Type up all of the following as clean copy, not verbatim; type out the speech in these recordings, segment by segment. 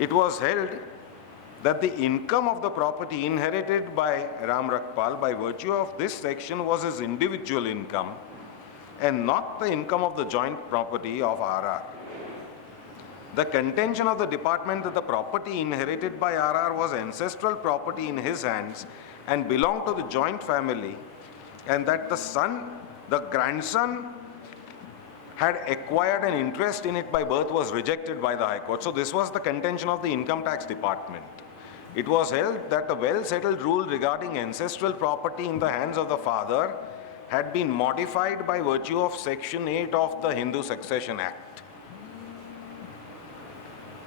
It was held that the income of the property inherited by Ram Rakpal by virtue of this section was his individual income and not the income of the joint property of RR. The contention of the department that the property inherited by RR was ancestral property in his hands and belonged to the joint family, and that the grandson had acquired an interest in it by birth was rejected by the High Court. So this was the contention of the Income Tax Department. It was held that the well-settled rule regarding ancestral property in the hands of the father had been modified by virtue of Section 8 of the Hindu Succession Act.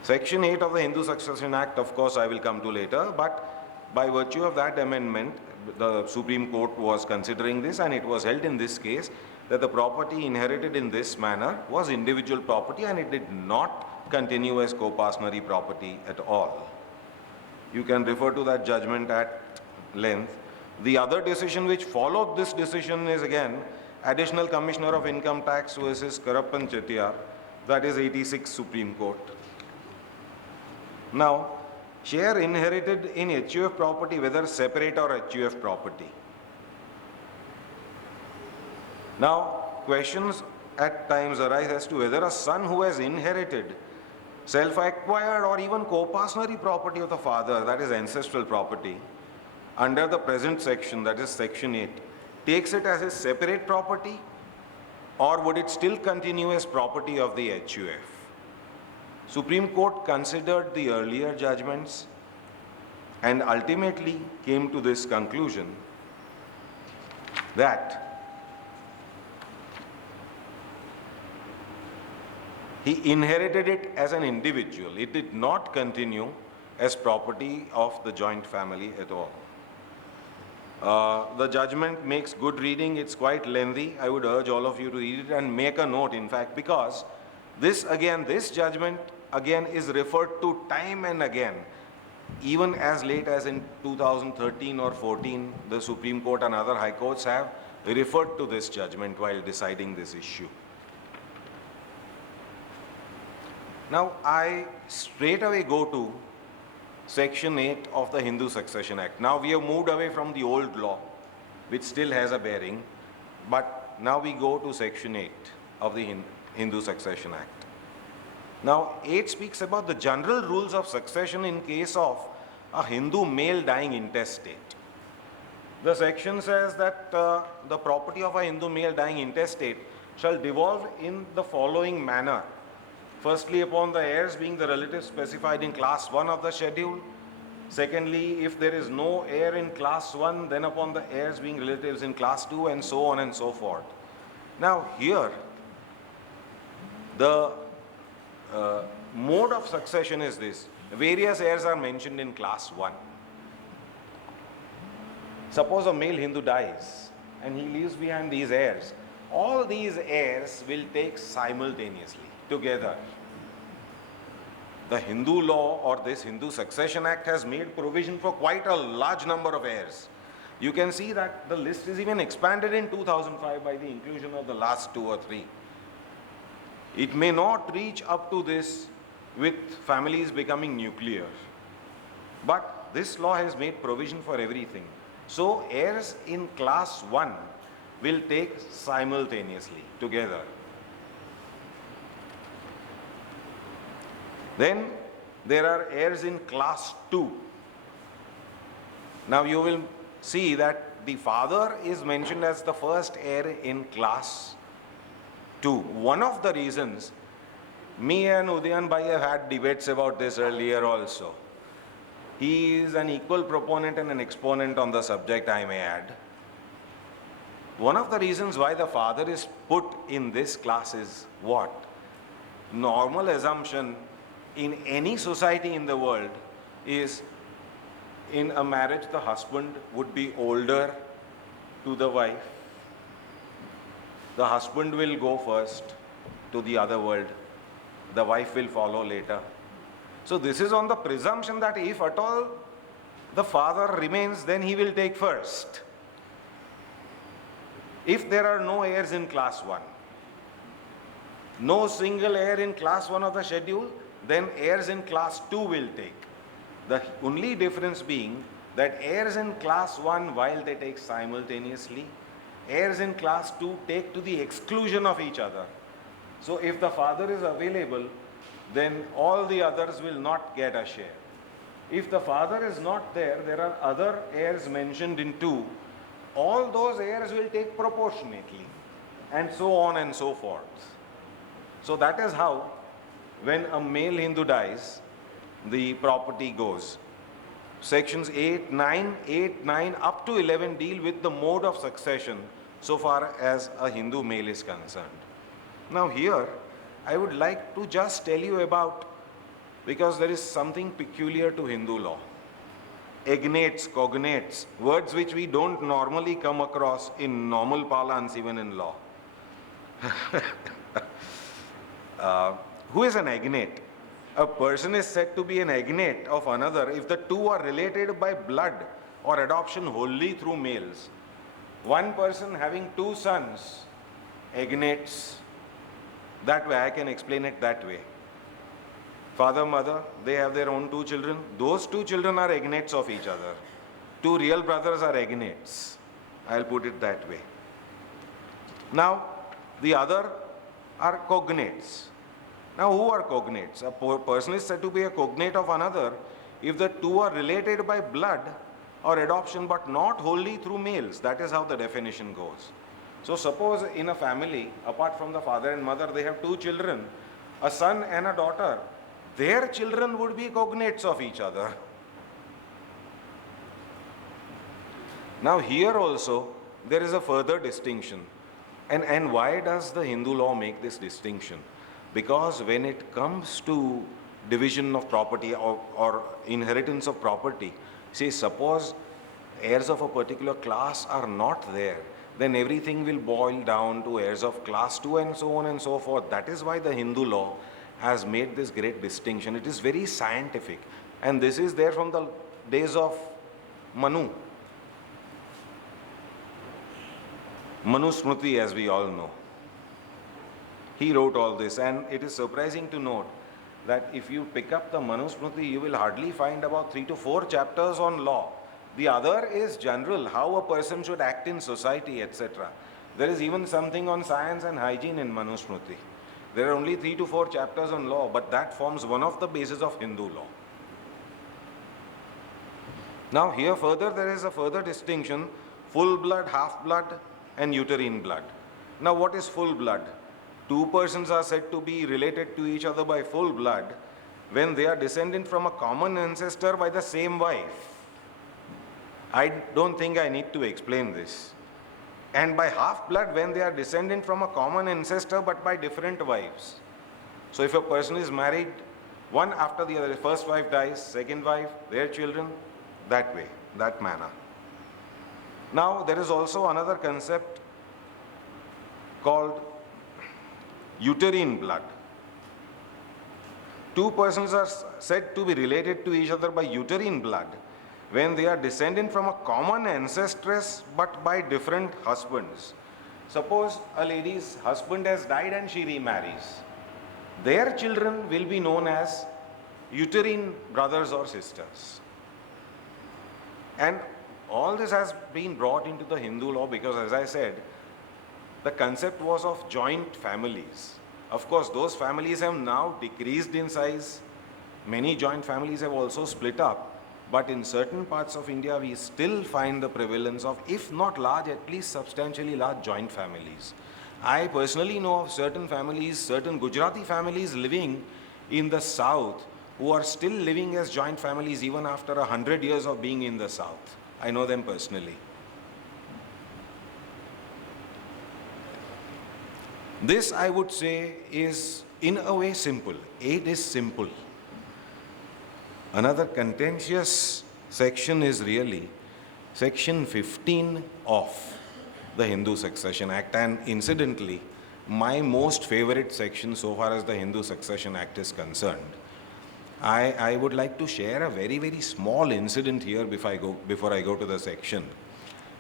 Section 8 of the Hindu Succession Act, of course, I will come to later, but by virtue of that amendment, the Supreme Court was considering this, and it was held in this case that the property inherited in this manner was individual property and it did not continue as co-partnery property at all. You can refer to that judgment at length. The other decision which followed this decision is again Additional Commissioner of Income Tax versus Karappan Chettiar, that is 86 Supreme Court. Now, share inherited in HUF property, whether separate or HUF property. Now, questions at times arise as to whether a son who has inherited self-acquired or even co-partnery property of the father, that is ancestral property, under the present section, that is Section 8, takes it as a separate property, or would it still continue as property of the HUF? Supreme Court considered the earlier judgments and ultimately came to this conclusion that he inherited it as an individual. It did not continue as property of the joint family at all. The judgment makes good reading. It's quite lengthy. I would urge all of you to read it and make a note, in fact, because this judgment again is referred to time and again. Even as late as in 2013 or 14, the Supreme Court and other high courts have referred to this judgment while deciding this issue. Now, I straight away go to Section 8 of the Hindu Succession Act. Now, we have moved away from the old law, which still has a bearing, but now we go to Section 8 of the Hindu Succession Act. Now, 8 speaks about the general rules of succession in case of a Hindu male dying intestate. The section says that the property of a Hindu male dying intestate shall devolve in the following manner. Firstly, upon the heirs being the relatives specified in Class 1 of the schedule. Secondly, if there is no heir in Class 1, then upon the heirs being relatives in Class 2, and so on and so forth. Now, here, the mode of succession is this. Various heirs are mentioned in Class 1. Suppose a male Hindu dies and he leaves behind these heirs. All these heirs will take simultaneously, together. The Hindu law or this Hindu Succession Act has made provision for quite a large number of heirs. You can see that the list is even expanded in 2005 by the inclusion of the last 2 or 3. It may not reach up to this with families becoming nuclear, but this law has made provision for everything. So heirs in Class 1 will take simultaneously, together. Then there are heirs in Class 2. Now you will see that the father is mentioned as the first heir in Class 2. One of the reasons, me and Udayan Bhai have had debates about this earlier also. He is an equal proponent and an exponent on the subject, I may add. One of the reasons why the father is put in this class is what? Normal assumption in any society in the world is, in a marriage, the husband would be older to the wife. The husband will go first to the other world. The wife will follow later. So this is on the presumption that if at all the father remains, then he will take first. If there are no heirs in Class 1, no single heir in Class 1 of the schedule, then heirs in class 2 will take. The only difference being that heirs in class 1, while they take simultaneously, heirs in class 2 take to the exclusion of each other. So if the father is available, then all the others will not get a share. If the father is not there, there are other heirs mentioned in 2. All those heirs will take proportionately, and so on and so forth. So that is how, when a male Hindu dies, the property goes. Sections 8, 9 up to 11 deal with the mode of succession so far as a Hindu male is concerned. Now here, I would like to just tell you about, because there is something peculiar to Hindu law. Agnates, cognates, words which we don't normally come across in normal parlance, even in law. Who is an agnate? A person is said to be an agnate of another if the two are related by blood or adoption wholly through males. One person having 2 sons, agnates. That way, I can explain it that way. Father, mother, they have their own 2 children. Those 2 children are agnates of each other. 2 real brothers are agnates. I'll put it that way. Now, the other are cognates. Now, who are cognates? A person is said to be a cognate of another if the 2 are related by blood or adoption but not wholly through males. That is how the definition goes. So suppose in a family, apart from the father and mother, they have 2 children, a son and a daughter. Their children would be cognates of each other. Now here also, there is a further distinction. And why does the Hindu law make this distinction? Because when it comes to division of property or inheritance of property, say suppose heirs of a particular class are not there, then everything will boil down to heirs of class 2 and so on and so forth. That is why the Hindu law has made this great distinction. It is very scientific, and this is there from the days of Manu. Manu Smriti, as we all know. He wrote all this, and it is surprising to note that if you pick up the Manu Smriti, you will hardly find about 3 to 4 chapters on law. The other is general, how a person should act in society, etc. There is even something on science and hygiene in Manu Smriti. There are only 3 to 4 chapters on law, but that forms one of the bases of Hindu law. Now here further there is a further distinction, full blood, half blood and uterine blood. Now what is full blood? 2 persons are said to be related to each other by full blood when they are descendant from a common ancestor by the same wife. I don't think I need to explain this. And by half blood when they are descendant from a common ancestor but by different wives. So if a person is married, one after the other, first wife dies, second wife, their children, that way, that manner. Now there is also another concept called uterine blood. 2 persons are said to be related to each other by uterine blood when they are descendant from a common ancestress but by different husbands. Suppose a lady's husband has died and she remarries. Their children will be known as uterine brothers or sisters. And all this has been brought into the Hindu law because, as I said, the concept was of joint families. Of course, those families have now decreased in size. Many joint families have also split up. But in certain parts of India, we still find the prevalence of, if not large, at least substantially large joint families. I personally know of certain families, certain Gujarati families living in the south who are still living as joint families even after 100 years of being in the south. I know them personally. This, I would say, is in a way simple. It is simple. Another contentious section is really section 15 of the Hindu Succession Act, and incidentally, my most favorite section so far as the Hindu Succession Act is concerned. I would like to share a very, very small incident here before I go to the section.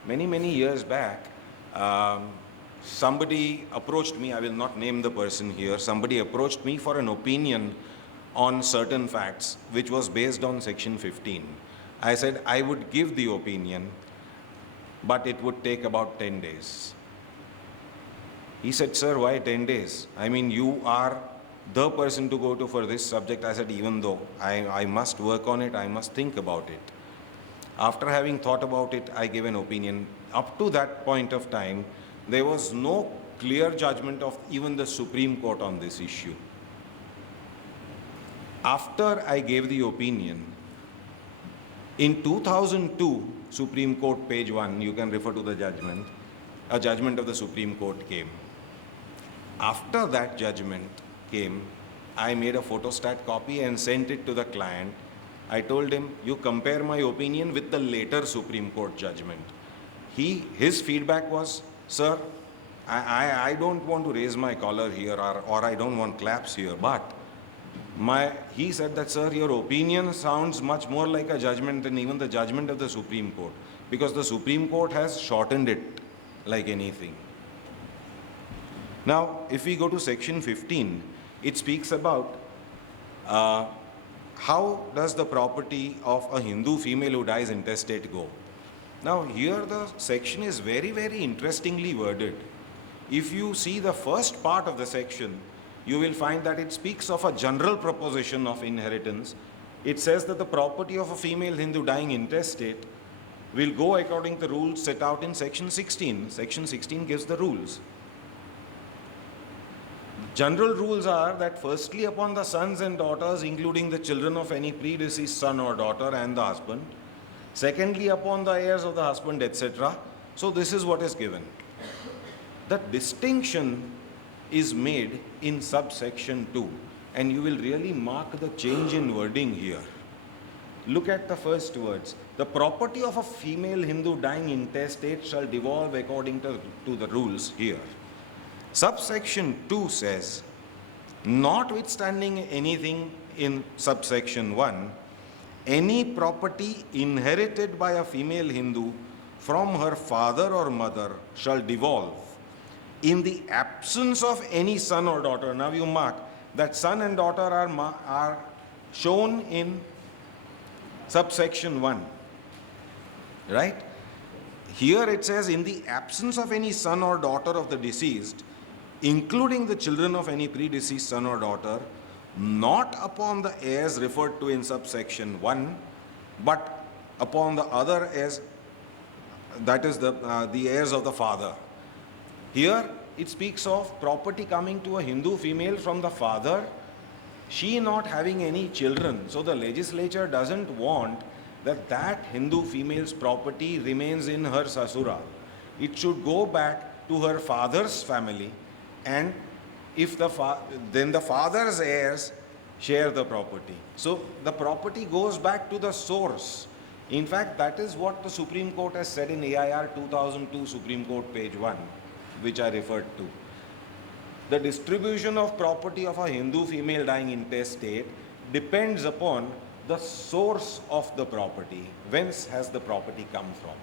Many years back, somebody approached me, I will not name the person here, somebody approached me for an opinion on certain facts, which was based on section 15. I said I would give the opinion, but it would take about 10 days. He said, sir, why 10 days? I mean, you are the person to go to for this subject. I said, even though I must work on it, I must think about it. After having thought about it, I gave an opinion. Up to that point of time, there was no clear judgment of even the Supreme Court on this issue. After I gave the opinion, in 2002, Supreme Court, page 1, you can refer to the judgment, a judgment of the Supreme Court came. After that judgment came, I made a photostat copy and sent it to the client. I told him, you compare my opinion with the later Supreme Court judgment. His feedback was, sir, I don't want to raise my collar here, or I don't want claps here, but he said that, sir, your opinion sounds much more like a judgment than even the judgment of the Supreme Court, because the Supreme Court has shortened it like anything. Now, if we go to section 15, it speaks about how does the property of a Hindu female who dies intestate go. Now, here the section is very, very interestingly worded. If you see the first part of the section, you will find that it speaks of a general proposition of inheritance. It says that the property of a female Hindu dying intestate will go according to the rules set out in section 16. Section 16 gives the rules. General rules are that firstly upon the sons and daughters, including the children of any predeceased son or daughter and the husband. Secondly, upon the heirs of the husband, etc. So this is what is given. The distinction is made in subsection 2, and you will really mark the change in wording here. Look at the first words. The property of a female Hindu dying intestate shall devolve according to the rules here. Subsection 2 says, notwithstanding anything in subsection 1, any property inherited by a female Hindu from her father or mother shall devolve in the absence of any son or daughter. Now you mark that son and daughter are shown in subsection 1, right? Here it says, in the absence of any son or daughter of the deceased, including the children of any predeceased son or daughter, not upon the heirs referred to in subsection 1, but upon the other heirs, that is the heirs of the father. Here it speaks of property coming to a Hindu female from the father, she not having any children. So the legislature doesn't want that Hindu female's property remains in her sasural. It should go back to her father's family, and if then the father's heirs share the property. So the property goes back to the source. In fact, that is what the Supreme Court has said in AIR 2002 Supreme Court page 1, which I referred to. The distribution of property of a Hindu female dying intestate depends upon the source of the property. Whence has the property come from?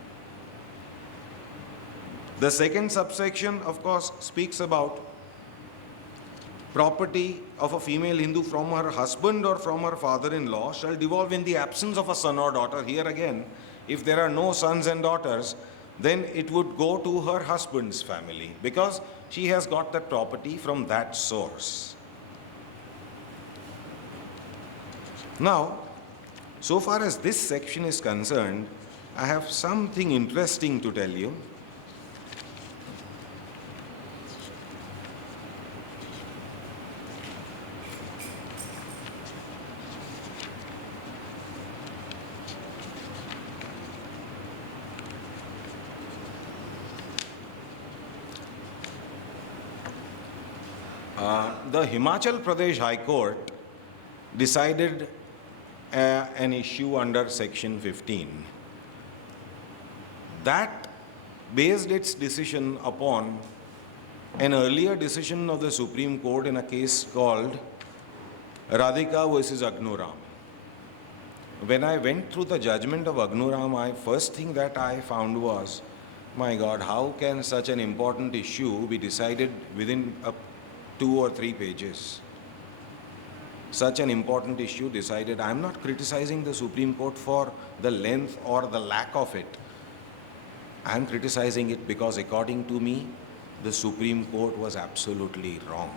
The second subsection, of course, speaks about property of a female Hindu from her husband or from her father-in-law shall devolve in the absence of a son or daughter. Here again, if there are no sons and daughters, then it would go to her husband's family, because she has got that property from that source. Now, so far as this section is concerned, I have something interesting to tell you. The Himachal Pradesh High Court decided an issue under section 15. That based its decision upon an earlier decision of the Supreme Court in a case called Radhika versus Agnuram. When I went through the judgment of Agnuram, first thing that I found was, my God, how can such an important issue be decided within 2 or 3 pages? such an important issue decided. I'm not criticizing the Supreme Court for the length or the lack of it. I'm criticizing it because, according to me, the Supreme Court was absolutely wrong.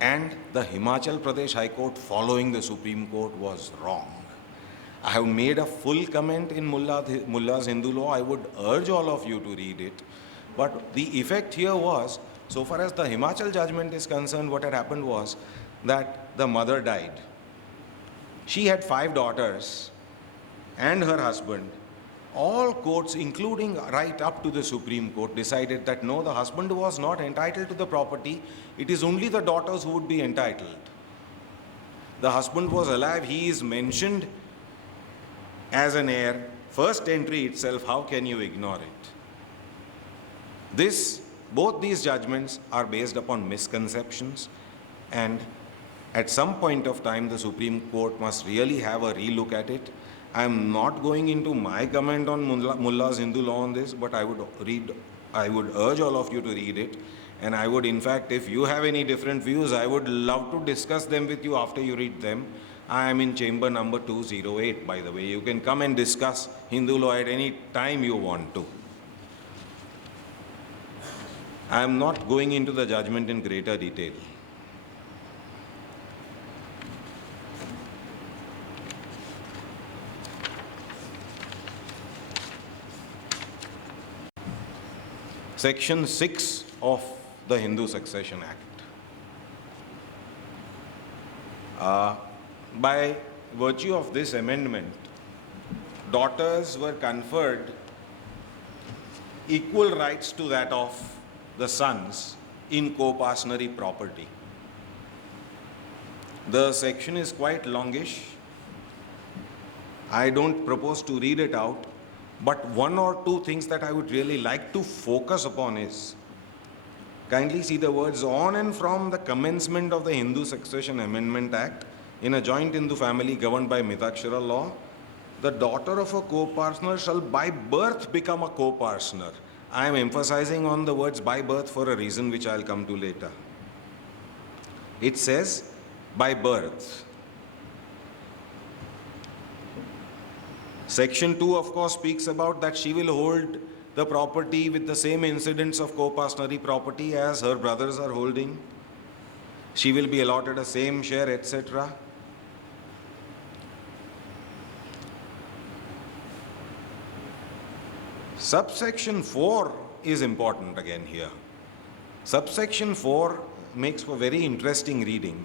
And the Himachal Pradesh High Court, following the Supreme Court, was wrong. I have made a full comment in Mullah's Hindu Law. I would urge all of you to read it. But the effect here was, so far as the Himachal judgment is concerned, what had happened was that the mother died. She had 5 daughters and her husband. All courts, including right up to the Supreme Court, decided that no, the husband was not entitled to the property. It is only the daughters who would be entitled. The husband was alive. He is mentioned as an heir. First entry itself, how can you ignore it? Both these judgments are based upon misconceptions, and at some point of time, the Supreme Court must really have a relook at it. I am not going into my comment on Mullah's Hindu Law on this, but I would urge all of you to read it. And I would, in fact, if you have any different views, I would love to discuss them with you after you read them. I am in chamber number 208, by the way. You can come and discuss Hindu law at any time you want to. I am not going into the judgment in greater detail. Section 6 of the Hindu Succession Act. By virtue of this amendment, daughters were conferred equal rights to that of the sons in co-partnery property. The section is quite longish. I don't propose to read it out, but one or two things that I would really like to focus upon is, kindly see the words, on and from the commencement of the Hindu Succession Amendment Act, in a joint Hindu family governed by Mitakshara law, the daughter of a co-partner shall by birth become a co-partner. I am emphasizing on the words by birth for a reason which I'll come to later. It says by birth. Section 2, of course, speaks about that she will hold the property with the same incidents of co-partnery property as her brothers are holding. She will be allotted a same share, etc. Subsection 4 is important again here. Subsection 4 makes for very interesting reading.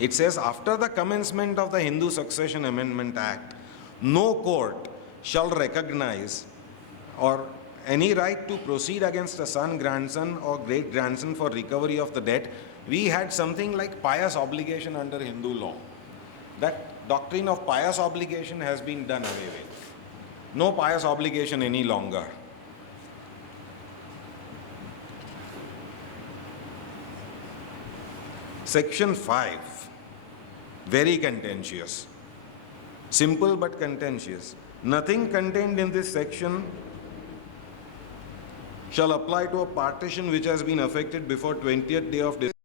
It says, after the commencement of the Hindu Succession Amendment Act, no court shall recognize or any right to proceed against a son, grandson or great-grandson for recovery of the debt. We had something like pious obligation under Hindu law. That doctrine of pious obligation has been done away with. No pious obligation any longer. Section 5, very contentious. Simple but contentious. Nothing contained in this section shall apply to a partition which has been effected before 20th day of December